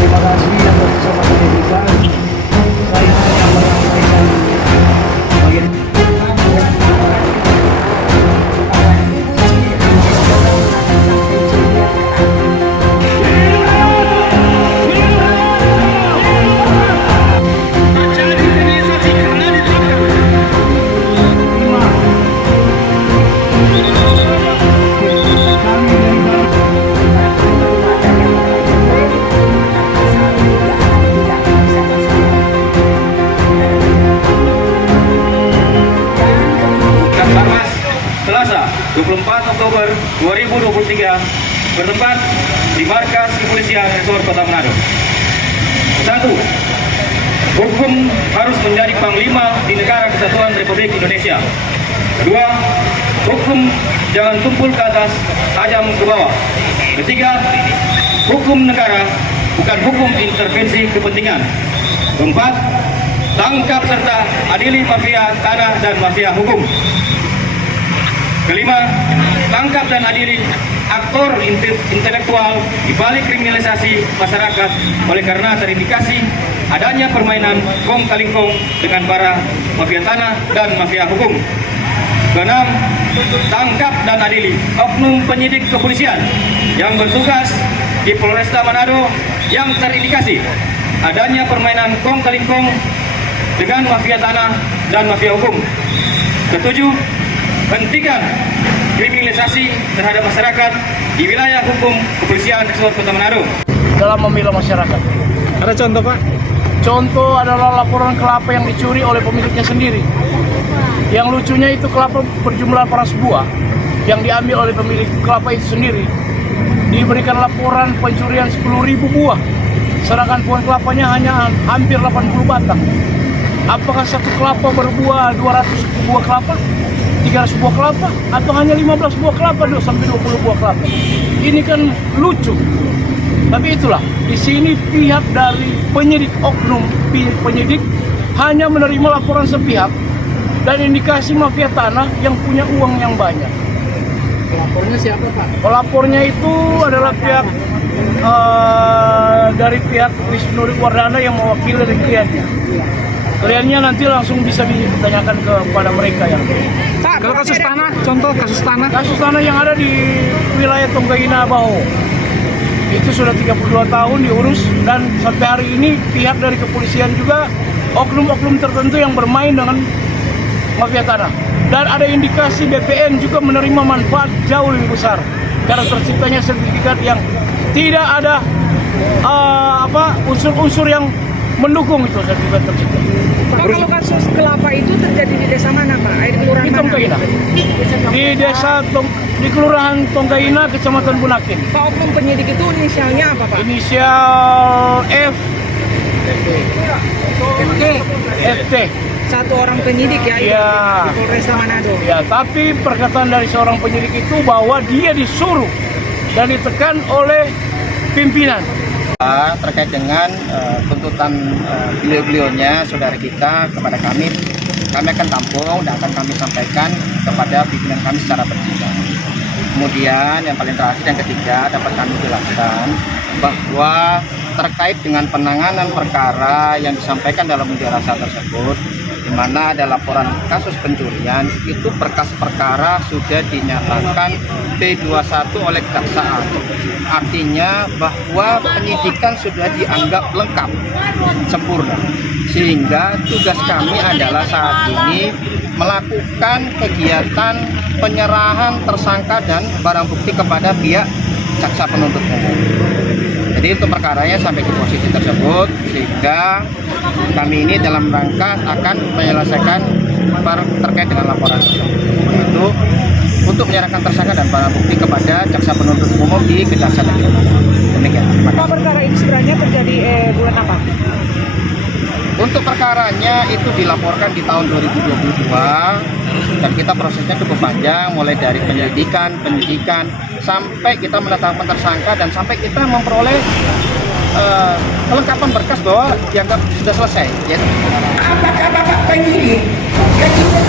Terima kasih atas kesempatan yang diberikan. Saya hanya menyampaikan bagian Basarnas Selasa 24 Oktober 2023 bertempat di Markas Kepolisian Resort Kota Manado. 1. Hukum harus menjadi panglima di negara kesatuan Republik Indonesia. 2. Hukum jangan tumpul ke atas, tajam ke bawah. 3. Hukum negara bukan hukum intervensi kepentingan. 4. Tangkap serta adili mafia tanah dan mafia hukum. 5. Tangkap dan adili aktor intelektual di balik kriminalisasi masyarakat oleh karena terindikasi adanya permainan kong kali kong dengan para mafia tanah dan mafia hukum. 6. Tangkap dan adili oknum penyidik kepolisian yang bertugas di Polresta Manado yang terindikasi adanya permainan kong kali kong dengan mafia tanah dan mafia hukum. 7. Hentikan kriminalisasi terhadap masyarakat di wilayah hukum Kepolisian Resort Kota Manado. Dalam membela masyarakat. Ada contoh, Pak? Contoh adalah laporan kelapa yang dicuri oleh pemiliknya sendiri. Yang lucunya itu kelapa berjumlah 400 buah yang diambil oleh pemilik kelapa itu sendiri. Diberikan laporan pencurian 10.000 buah, sedangkan pohon kelapanya hanya hampir 80 batang. Apakah satu kelapa berbuah 200 buah kelapa, 300 buah kelapa, atau hanya 15 buah kelapa sampai 20 buah kelapa? Ini kan lucu. Tapi itulah, di sini pihak dari penyidik oknum penyidik hanya menerima laporan sepihak dan indikasi mafia tanah yang punya uang yang banyak. Pelapornya siapa, Pak? Pelapornya itu adalah pihak dari pihak Wisnu Wardana yang mewakili dari kliennya. Kliennya nanti langsung bisa ditanyakan kepada mereka yang. Kalau kasus tanah, contoh kasus tanah? Kasus tanah yang ada di wilayah Tonggaina Baho itu sudah 32 tahun diurus dan sampai hari ini pihak dari kepolisian juga oknum-oknum tertentu yang bermain dengan mafia tanah. Dan ada indikasi BPN juga menerima manfaat jauh lebih besar karena terciptanya sertifikat yang tidak ada unsur-unsur yang mendukung itu sertifikat tercipta. Pak, kalau kasus kelapa itu terjadi di desa mana, Pak? Di kelurahan Di Tonggaina. Di desa di Kelurahan Tonggaina, Kecamatan Bunakin. Pak, oknum penyidik itu inisialnya apa, Pak? Inisial FT. Satu orang penyidik ya, Iya. di Polresta Manado. Ya, tapi perkataan dari seorang penyidik itu bahwa dia disuruh dan ditekan oleh pimpinan. Terkait dengan tuntutan beliau-beliaunya, saudara kita kepada kami akan tampung dan akan kami sampaikan kepada pimpinan kami secara berjenjang. Kemudian yang paling terakhir, yang ketiga, dapat kami jelaskan bahwa terkait dengan penanganan perkara yang disampaikan dalam unjuk rasa tersebut, di mana ada laporan kasus pencurian, itu berkas perkara sudah dinyatakan P21 oleh kejaksaan. Artinya bahwa penyidikan sudah dianggap lengkap, sempurna. Sehingga tugas kami adalah saat ini melakukan kegiatan penyerahan tersangka dan barang bukti kepada pihak jaksa penuntut umum. Jadi untuk perkaranya sampai ke posisi tersebut, sehingga kami ini dalam rangka akan menyelesaikan terkait dengan laporan tersebut, yaitu untuk menyerahkan tersangka dan barang bukti kepada jaksa penuntut umum di Kejaksaan Negeri Manado. Demikian. Pak, perkara ini sebenarnya terjadi bulan apa? Untuk perkaranya itu dilaporkan di tahun 2022 dan kita prosesnya cukup panjang, mulai dari penyidikan sampai kita menetapkan tersangka dan sampai kita memperoleh kelengkapan berkas bahwa dianggap sudah selesai. Ya. Apakah Bapak penyidik ketika